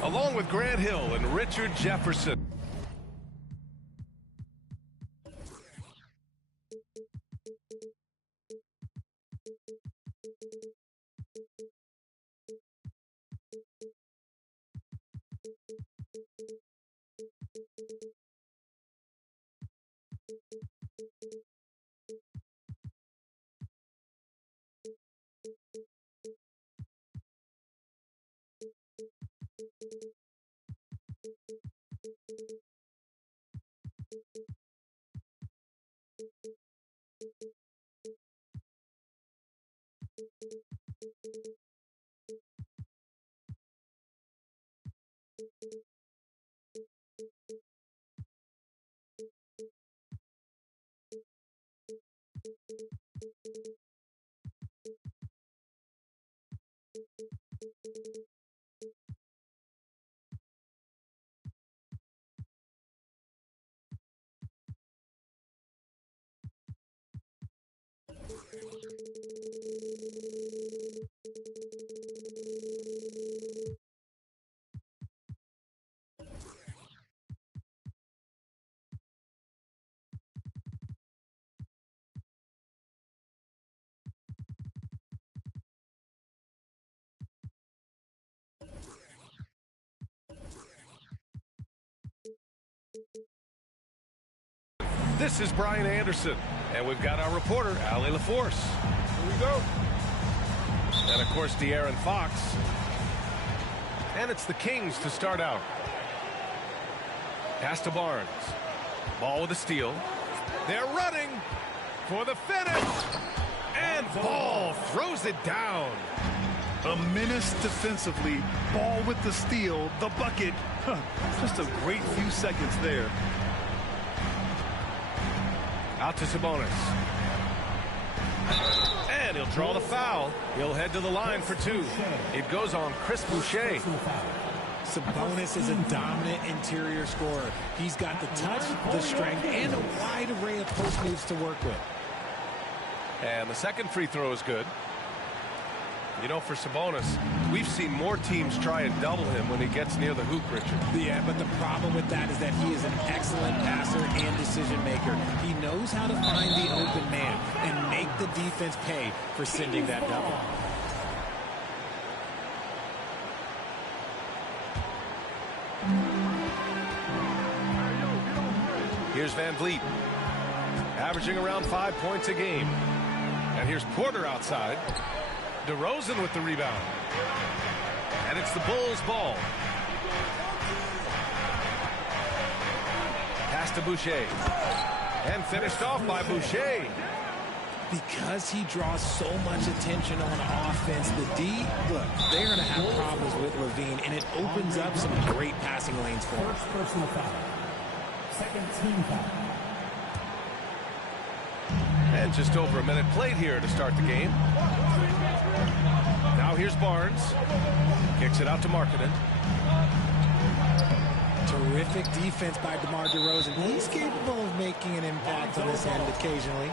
Along with Grant Hill and Richard Jefferson. This is Brian Anderson, and we've got our reporter, Allie LaForce. Here we go. And, of course, De'Aaron Fox. And it's the Kings to start out. Pass to Barnes. Ball with a steal. They're running for the finish. And Ball throws it down. A menace defensively. Ball with the steal. The bucket. Just a great few seconds there. Out to Sabonis. And he'll draw the foul. He'll head to the line for two. It goes on Chris Boucher. Sabonis is a dominant interior scorer. He's got the touch, the strength, and a wide array of post moves to work with. And the second free throw is good. You know, for Sabonis, we've seen more teams try and double him when he gets near the hoop, Richard. Yeah, but the problem with that is that he is an excellent passer and decision maker. He knows how to find the open man and make the defense pay for sending that double. Here's Van Vliet, averaging around 5 points a game. And here's Porter outside. DeRozan with the rebound. And it's the Bulls' ball. Pass to Boucher. And finished off by Boucher. Because he draws so much attention on offense, the D, look, they're going to have problems with Levine, and it opens up some great passing lanes for him. First personal foul. Second team foul. And just over a minute played here to start the game. Now here's Barnes. Kicks it out to Markkanen. Terrific defense by DeMar DeRozan. He's capable of making an impact on this end occasionally.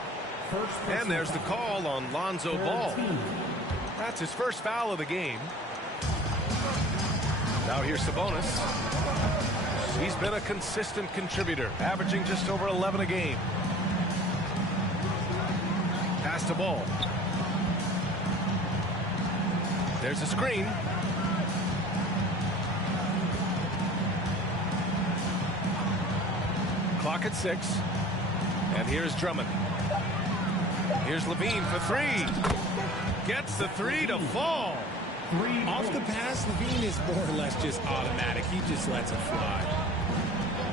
And there's the call on Lonzo Ball. That's his first foul of the game. Now here's Sabonis. He's been a consistent contributor, averaging just over 11 a game. Pass the ball. There's a screen. Clock at 6. And here's Drummond. Here's Levine for 3. Gets the 3 to fall. Off the pass, Levine is more or less just automatic. He just lets it fly.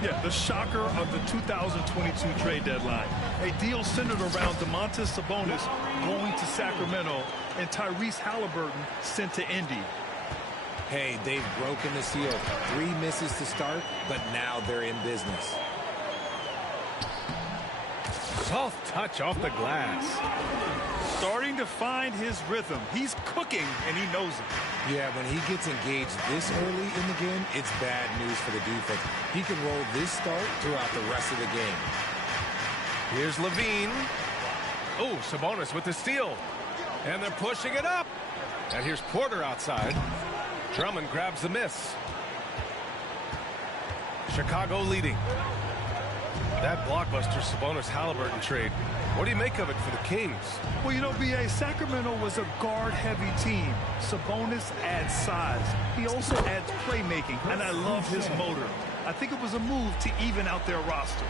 Yeah, the shocker of the 2022 trade deadline. A deal centered around Domantas Sabonis going to Sacramento and Tyrese Halliburton sent to Indy. Hey, they've broken the seal. 3 misses to start, but now they're in business. Soft touch off the glass. Starting to find his rhythm. He's cooking, and he knows it. Yeah, when he gets engaged this early in the game, it's bad news for the defense. He can roll this start throughout the rest of the game. Here's Levine. Oh, Sabonis with the steal. And they're pushing it up. And here's Porter outside. Drummond grabs the miss. Chicago leading. That blockbuster Sabonis-Halliburton trade. What do you make of it for the Kings? Well, you know, B.A., Sacramento was a guard-heavy team. Sabonis adds size. He also adds playmaking, and I love his motor. I think it was a move to even out their roster.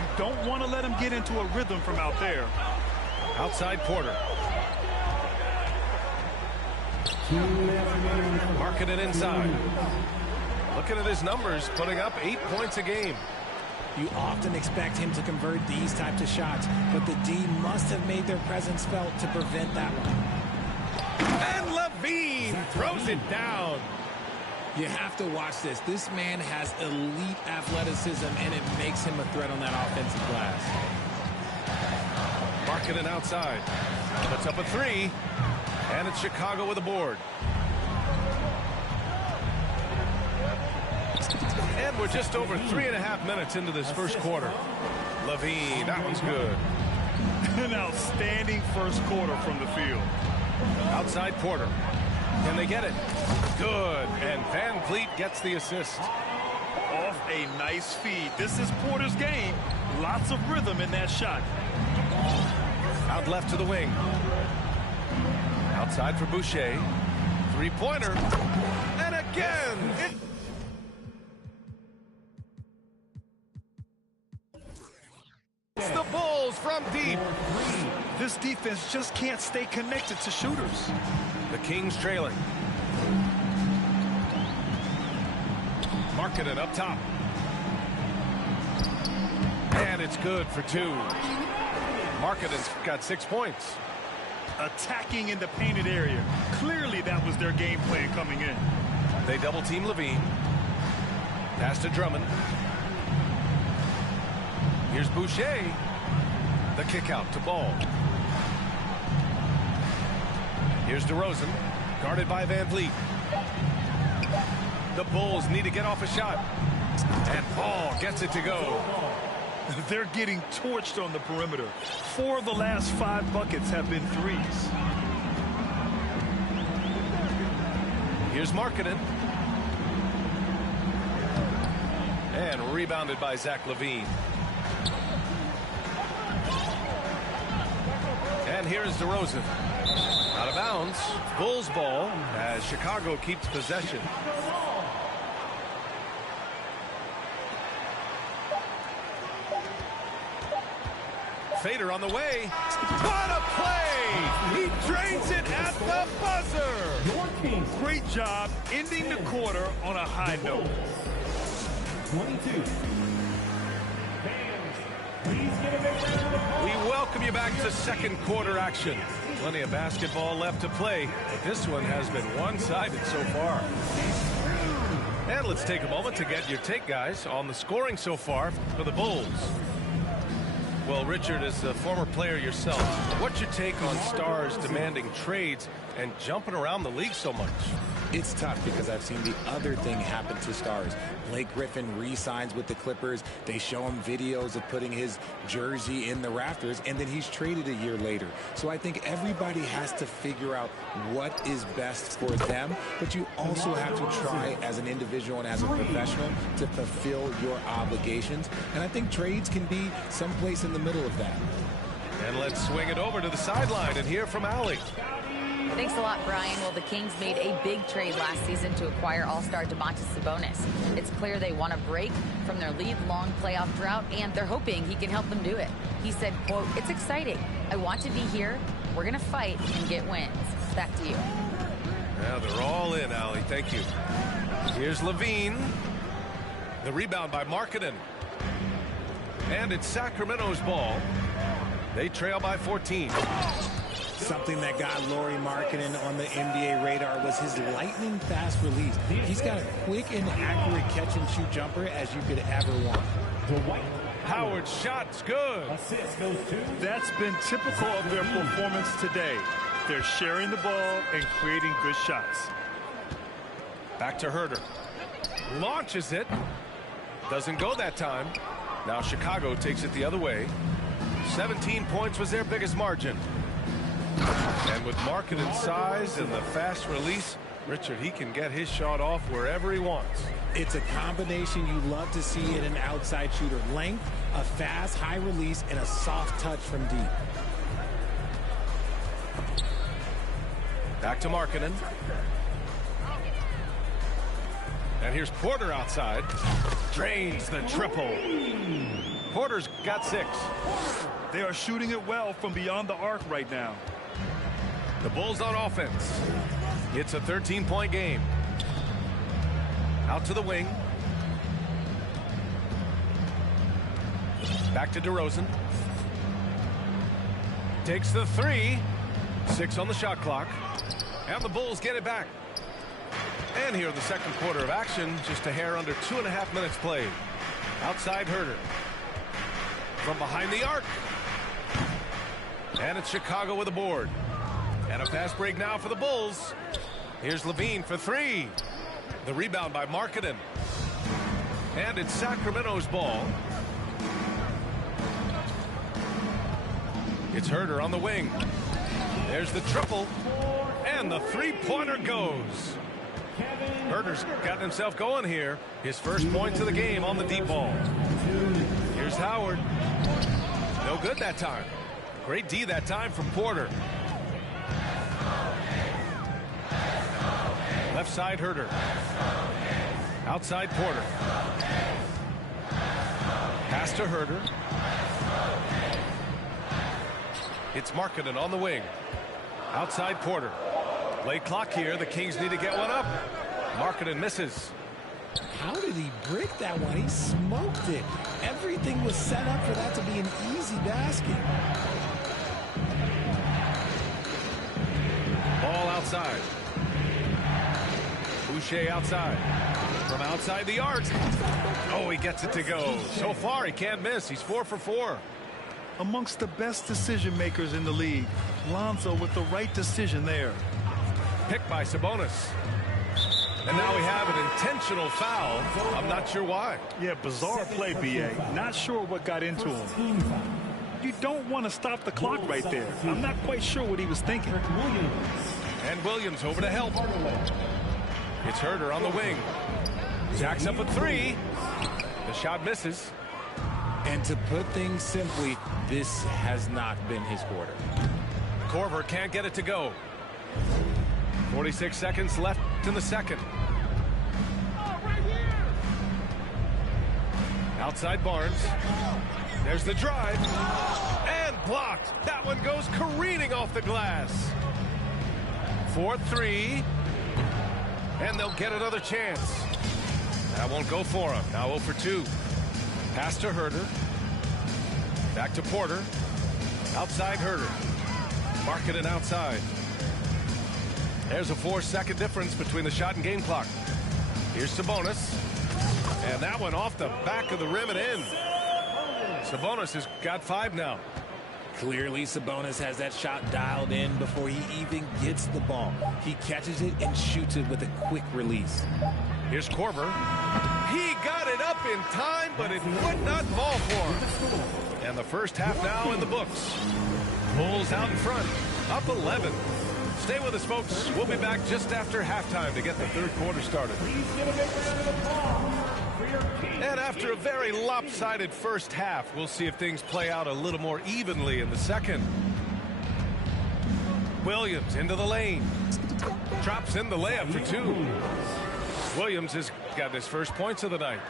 You don't want to let him get into a rhythm from out there. Outside Porter. Marking it inside. Looking at his numbers, putting up 8 points a game. You often expect him to convert these types of shots, but the D must have made their presence felt to prevent that one. And Levine throws it down. You have to watch this. This man has elite athleticism, and it makes him a threat on that offensive glass. Marking it outside. Puts up a 3. And it's Chicago with a board. And we're just over 3.5 minutes into this first quarter. Levine, that one's good. An outstanding first quarter from the field. Outside Porter. Can they get it? Good. And Van Vliet gets the assist. Off a nice feed. This is Porter's game. Lots of rhythm in that shot. Out left to the wing. Outside for Boucher. 3-pointer. And again. It's the Bulls from deep. This defense just can't stay connected to shooters. The Kings trailing. Marking it up top. And it's good for 2. Marketing's got 6 points. Attacking in the painted area. Clearly that was their game plan coming in. They double team Levine. Pass to Drummond. Here's Boucher. The kick out to Ball. Here's DeRozan. Guarded by Van Vliet. The Bulls need to get off a shot. And Ball gets it to go. They're getting torched on the perimeter. 4 of the last 5 buckets have been threes. Here's Markkanen. And rebounded by Zach LaVine. And here's DeRozan. Out of bounds. Bulls ball as Chicago keeps possession. Fader on the way. What a play! He drains it at the buzzer! Great job ending the quarter on a high note. 22. Fans, please give a big round of applause. We welcome you back to second quarter action. Plenty of basketball left to play, but this one has been one-sided so far. And let's take a moment to get your take, guys, on the scoring so far for the Bulls. Well, Richard, as a former player yourself, what's your take on stars demanding trades and jumping around the league so much? It's tough because I've seen the other thing happen to stars. Blake Griffin re-signs with the Clippers. They show him videos of putting his jersey in the rafters, and then he's traded a year later. So I think everybody has to figure out what is best for them, but you also have to try as an individual and as a professional to fulfill your obligations. And I think trades can be someplace in the middle of that. And let's swing it over to the sideline and hear from Allie. Thanks a lot, Brian. Well, the Kings made a big trade last season to acquire all-star Domantas Sabonis. It's clear they want to break from their league-long playoff drought, and they're hoping he can help them do it. He said, quote, "It's exciting. I want to be here. We're going to fight and get wins." Back to you. Now they're all in, Allie. Thank you. Here's Levine. The rebound by Markkanen. And it's Sacramento's ball. They trail by 14. Something that got Lauri Markkanen on the NBA radar was his lightning fast release. He's got a quick and accurate catch and shoot jumper as you could ever want. Howard's shot's good. Assist goes to. That's been typical of their performance today. They're sharing the ball and creating good shots. Back to Herter. Launches it. Doesn't go that time. Now Chicago takes it the other way. 17 points was their biggest margin. And with Markkanen's size and the fast release, Richard, he can get his shot off wherever he wants. It's a combination you love to see in an outside shooter. Length, a fast, high release, and a soft touch from deep. Back to Markkanen. And here's Porter outside. Drains the triple. Porter's got 6. They are shooting it well from beyond the arc right now. The Bulls on offense. It's a 13-point game. Out to the wing. Back to DeRozan. Takes the 3. 6 on the shot clock. And the Bulls get it back. And here in the second quarter of action, just a hair under 2.5 minutes played. Outside Herter. From behind the arc. And it's Chicago with a board. And a fast break now for the Bulls. Here's Levine for 3. The rebound by Markkanen. And it's Sacramento's ball. It's Herter on the wing. There's the triple. And the three-pointer goes. Herter's gotten himself going here. His first points of the game on the deep ball. Here's Howard. No good that time. Great D that time from Porter. Left side Herter. Outside Porter. Pass to Herter. It's Markkanen on the wing. Outside Porter. Late clock here. The Kings need to get one up. Markkanen misses. How did he break that one? He smoked it. Everything was set up for that to be an easy basket. Ball outside. Boucher outside. From outside the arc. Oh, he gets it to go. So far, he can't miss. He's 4 for 4. Amongst the best decision makers in the league, Lonzo with the right decision there. Picked by Sabonis. And now we have an intentional foul. I'm not sure why. Yeah, bizarre play, B.A. Not sure what got into him. You don't want to stop the clock right there. I'm not quite sure what he was thinking. And Williams over to help. It's Herter on the wing. Jacks up a 3. The shot misses. And to put things simply, this has not been his quarter. Korver can't get it to go. 46 seconds left in the second. Outside Barnes. There's the drive. And blocked. That one goes careening off the glass. 4-3. And they'll get another chance. That won't go for him. Now 0 for 2. Pass to Herter. Back to Porter. Outside Herter. Markkanen outside. There's a 4-second difference between the shot and game clock. Here's Sabonis. And that one off the back of the rim and in. Sabonis has got 5 now. Clearly, Sabonis has that shot dialed in before he even gets the ball. He catches it and shoots it with a quick release. Here's Korver. He got it up in time, but it would not fall for him. And the first half now in the books. Bulls out in front, up 11. Stay with us, folks. We'll be back just after halftime to get the third quarter started. And after a very lopsided first half, we'll see if things play out a little more evenly in the second. Williams into the lane. Drops in the layup for 2. Williams has got his first points of the night.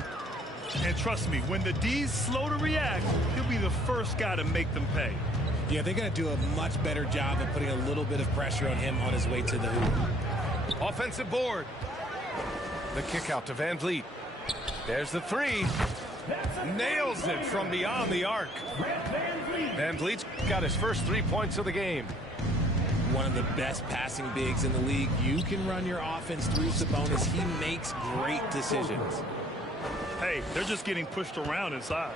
And trust me, when the D's slow to react, he'll be the first guy to make them pay. Yeah, they're going to do a much better job of putting a little bit of pressure on him on his way to the hoop. Offensive board. The kick out to Van Vliet. There's the 3. Nails it from beyond the arc. Van Vliet's got his first 3 points of the game. One of the best passing bigs in the league. You can run your offense through Sabonis. He makes great decisions. Hey, they're just getting pushed around inside.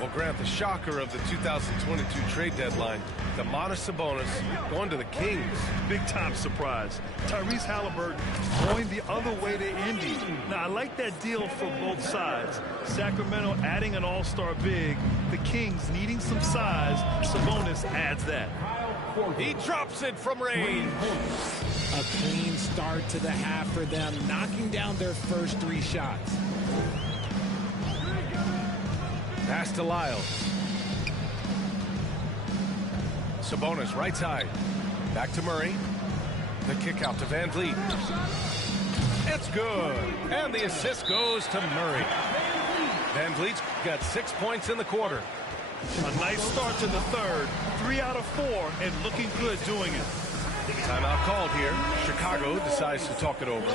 Well, Grant, the shocker of the 2022 trade deadline, Domantas Sabonis going to the Kings. Big-time surprise. Tyrese Halliburton going the other way to Indy. Now, I like that deal for both sides. Sacramento adding an all-star big. The Kings needing some size. Sabonis adds that. He drops it from range. A clean start to the half for them, knocking down their first 3 shots. Pass to Lyles. Sabonis right side. Back to Murray. The kick out to Van Vliet. It's good. And the assist goes to Murray. Van Vliet's got 6 points in the quarter. A nice start to the third. 3 out of 4 and looking good doing it. Timeout called here. Chicago decides to talk it over.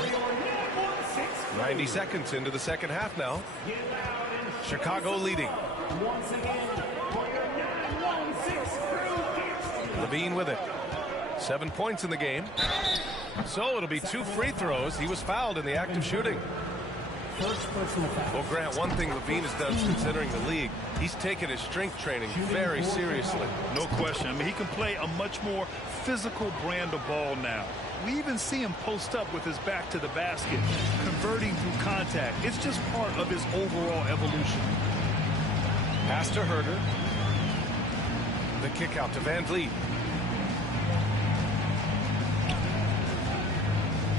90 seconds into the second half now. Chicago leading. Levine with it. 7 points in the game. So it'll be 2 free throws. He was fouled in the act of shooting. Well, Grant, one thing Levine has done since entering the league, he's taken his strength training very seriously. No question. I mean, he can play a much more physical brand of ball now. We even see him post up with his back to the basket, converting through contact. It's just part of his overall evolution. Pass to Herter. The kick out to Van Vliet.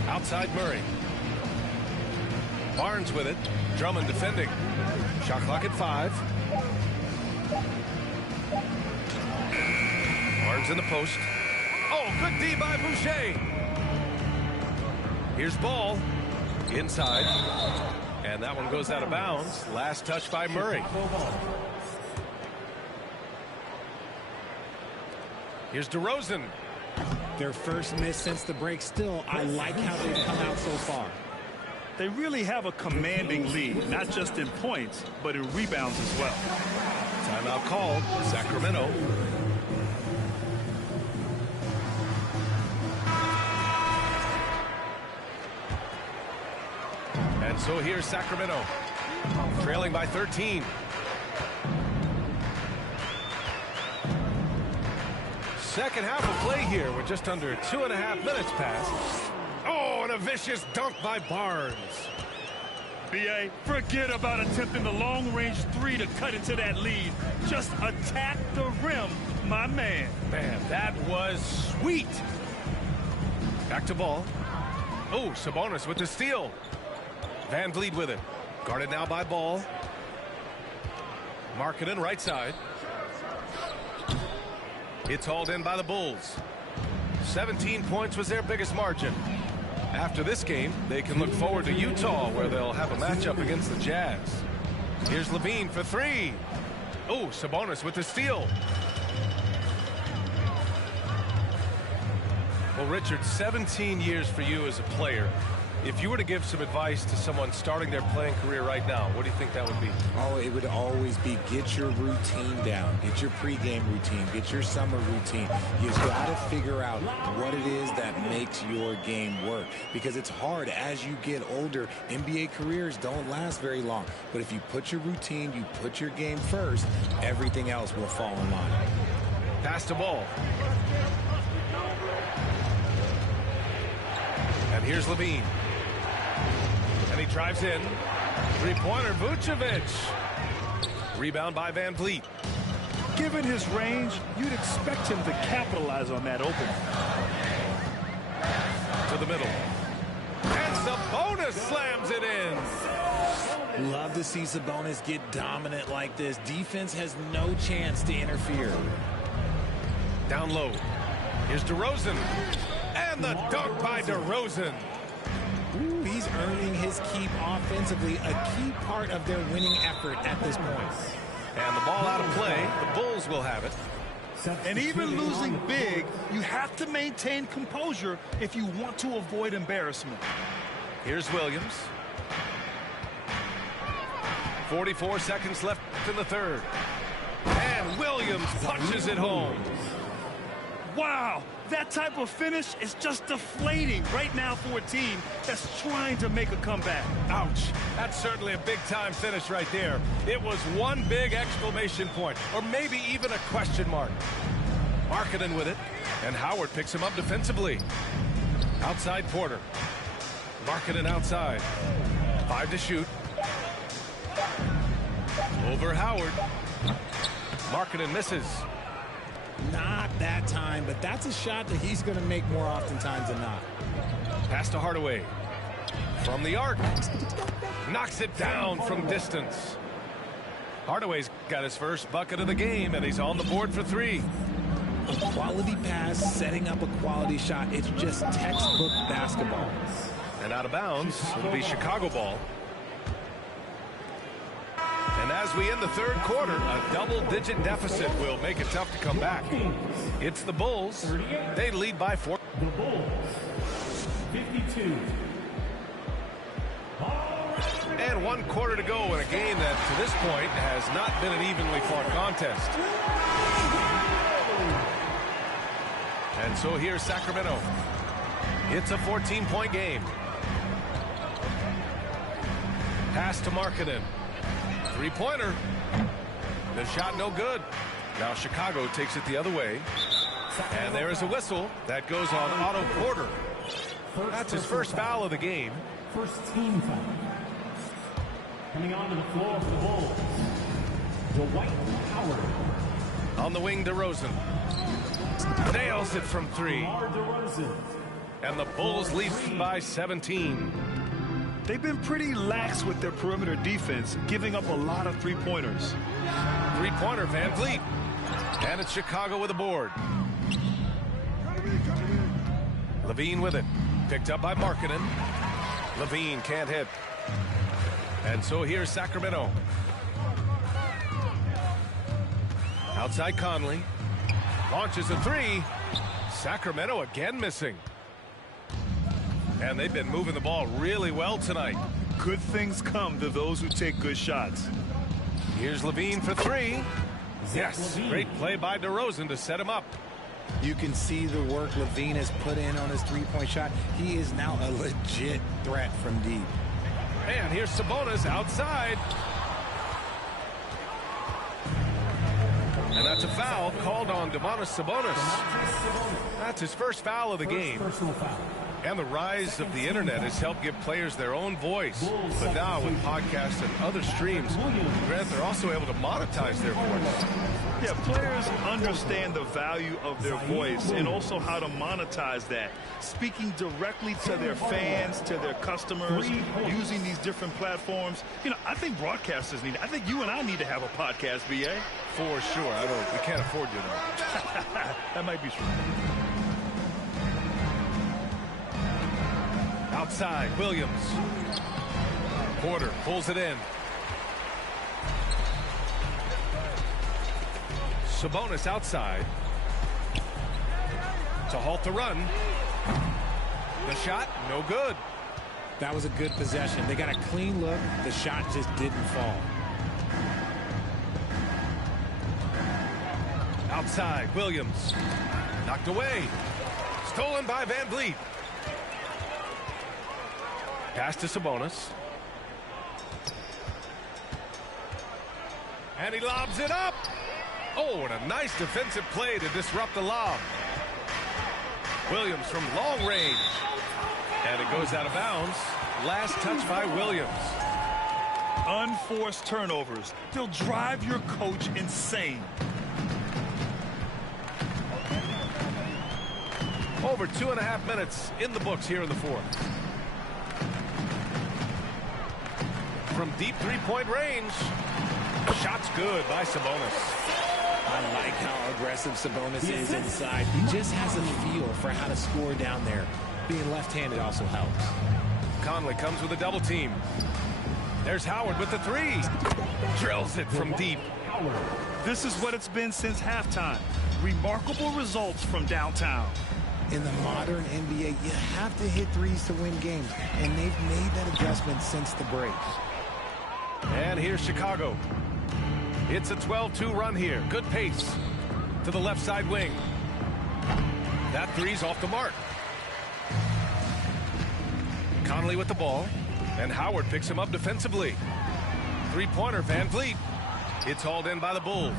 Outside Murray. Barnes with it. Drummond defending. Shot clock at 5. Barnes in the post. Oh, good D by Boucher. Here's Ball. Inside. And that one goes out of bounds. Last touch by Murray. Here's DeRozan. Their first miss since the break. Still, I like how they've come out so far. They really have a commanding lead, not just in points, but in rebounds as well. Timeout called. Sacramento. And so here's Sacramento, trailing by 13. Second half of play here with just under 2.5 minutes passed. Oh, and a vicious dunk by Barnes. B.A., forget about attempting the long-range 3 to cut into that lead. Just attack the rim, my man. Man, that was sweet. Back to Ball. Oh, Sabonis with the steal. Van Vliet with it. Guarded now by Ball. Markkanen right side. It's hauled in by the Bulls. 17 points was their biggest margin. After this game, they can look forward to Utah, where they'll have a matchup against the Jazz. Here's Levine for 3. Oh, Sabonis with the steal. Well, Richard, 17 years for you as a player. If you were to give some advice to someone starting their playing career right now, what do you think that would be? Oh, it would always be get your routine down. Get your pregame routine. Get your summer routine. You've got to figure out what it is that makes your game work, because it's hard as you get older. NBA careers don't last very long, but if you put your routine, you put your game first, everything else will fall in line. Pass the ball. And here's Levine. And he drives in. Three-pointer, Vucevic. Rebound by Van Vliet. Given his range, you'd expect him to capitalize on that opening. To the middle. And Sabonis slams it in. Love to see Sabonis get dominant like this. Defense has no chance to interfere. Down low. Here's DeRozan. And the dunk by DeRozan. Ooh, he's earning his keep offensively, a key part of their winning effort at this point. And the ball out of play. The Bulls will have it. And even losing big, you have to maintain composure if you want to avoid embarrassment. Here's Williams. 44 seconds left in the third. And Williams punches it home. Wow, that type of finish is just deflating right now for a team that's trying to make a comeback. Ouch. That's certainly a big-time finish right there. It was one big exclamation point, or maybe even a question mark. Markkanen with it, and Howard picks him up defensively. Outside Porter. Markkanen outside. 5 to shoot. Over Howard. Markkanen misses. Not that time, but that's a shot that he's going to make more oftentimes than not. Pass to Hardaway. From the arc. Knocks it down from distance. Hardaway's got his first bucket of the game, and he's on the board for 3. A quality pass, setting up a quality shot. It's just textbook basketball. And out of bounds, it'll be Chicago ball. And as we end the third quarter, a double-digit deficit will make it tough to come back. It's the Bulls. They lead by 4. The Bulls, 52. And 1 quarter to go in a game that, to this point, has not been an evenly fought contest. And so here's Sacramento. It's a 14-point game. Pass to Markkanen. Three-pointer. The shot no good. Now Chicago takes it the other way. And there is a whistle. That goes on Otto Porter. That's his first foul of the game. First team foul. Coming onto the floor for the Bulls, Dwight Howard. On the wing, DeRozan. Nails it from 3. DeRozan. And the Bulls lead by 17. They've been pretty lax with their perimeter defense, giving up a lot of three-pointers. Three-pointer, Van Vliet. And it's Chicago with a board. Levine with it. Picked up by Markkanen. Levine can't hit. And so here's Sacramento. Outside Conley. Launches a 3. Sacramento again missing. And they've been moving the ball really well tonight. Good things come to those who take good shots. Here's Levine for 3. Yes, great play by DeRozan to set him up. You can see the work Levine has put in on his three-point shot. He is now a legit threat from deep. And here's Sabonis outside. And that's a foul called on Domantas Sabonis. That's his first foul of the game. Personal foul. And the rise of the internet has helped give players their own voice. But now with podcasts and other streams, Grant, they're also able to monetize their voice. Yeah, players understand the value of their voice and also how to monetize that. Speaking directly to their fans, to their customers, using these different platforms. You know, I think broadcasters need it. I think you and I need to have a podcast, BA. For sure. We can't afford you now. That might be true. Outside, Williams. Porter pulls it in. Sabonis outside to halt the run. The shot, no good. That was a good possession. They got a clean look. The shot just didn't fall. Outside, Williams. Knocked away. Stolen by Van Vliet. Pass to Sabonis. And he lobs it up. Oh, and a nice defensive play to disrupt the lob. Williams from long range. And it goes out of bounds. Last touch by Williams. Unforced turnovers. They'll drive your coach insane. Over 2.5 minutes in the books here in the fourth. From deep three-point range. Shot's good by Sabonis. I like how aggressive Sabonis is inside. He just has a feel for how to score down there. Being left-handed also helps. Conley comes with a double team. There's Howard with the three. Drills it from deep. This is what it's been since halftime. Remarkable results from downtown. In the modern NBA, you have to hit threes to win games, and they've made that adjustment since the break. And here's Chicago. It's a 12-2 run here. Good pace to the left side wing. That three's off the mark. Conley with the ball, and Howard picks him up defensively. Three-pointer, Van Vliet. It's hauled in by the Bulls.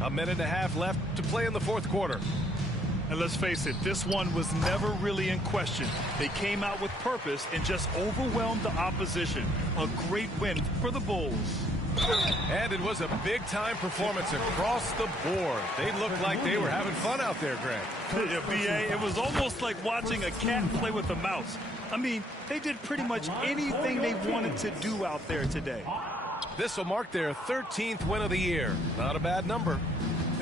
1.5 minutes left to play in the fourth quarter. And let's face it, this one was never really in question. They came out with purpose and just overwhelmed the opposition. A great win for the Bulls. And it was a big-time performance across the board. They looked like they were having fun out there, Greg. Yeah, B.A., it was almost like watching a cat play with a mouse. I mean, they did pretty much anything they wanted to do out there today. This will mark their 13th win of the year. Not a bad number.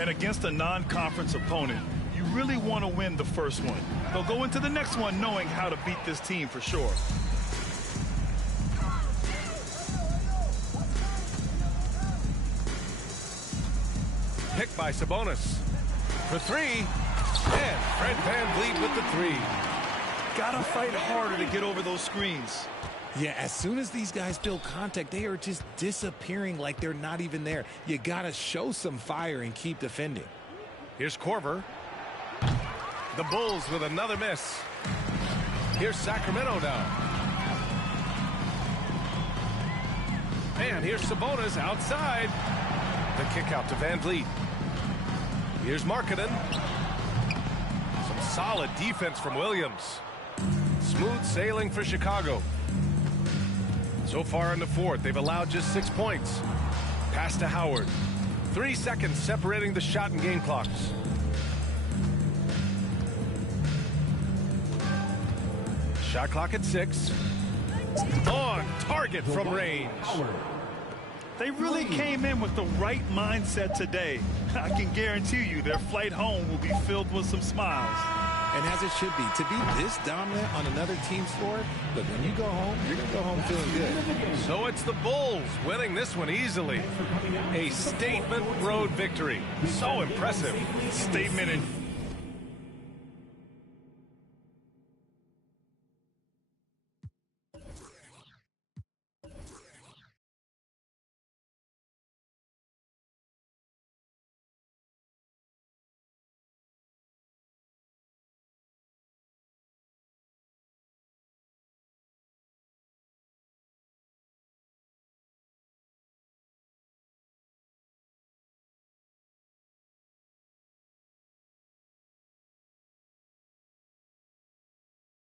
And against a non-conference opponent, you really want to win the first one. They'll go into the next one knowing how to beat this team for sure. Picked by Sabonis for three. And Fred Van Vliet with the three. Gotta fight harder to get over those screens. Yeah, as soon as these guys feel contact, they are just disappearing like they're not even there. You gotta show some fire and keep defending. Here's Korver. The Bulls with another miss. Here's Sacramento now. And here's Sabonis outside. The kick out to Van Vliet. Here's Markkanen. Some solid defense from Williams. Smooth sailing for Chicago. So far in the fourth, they've allowed just 6 points. Pass to Howard. 3 seconds separating the shot and game clocks. Shot clock at 6. On target from range. They really came in with the right mindset today. I can guarantee you their flight home will be filled with some smiles. And as it should be, to be this dominant on another team's floor, look, when you go home, you're going to go home feeling good. So it's the Bulls winning this one easily. A statement road victory. So impressive. Statement in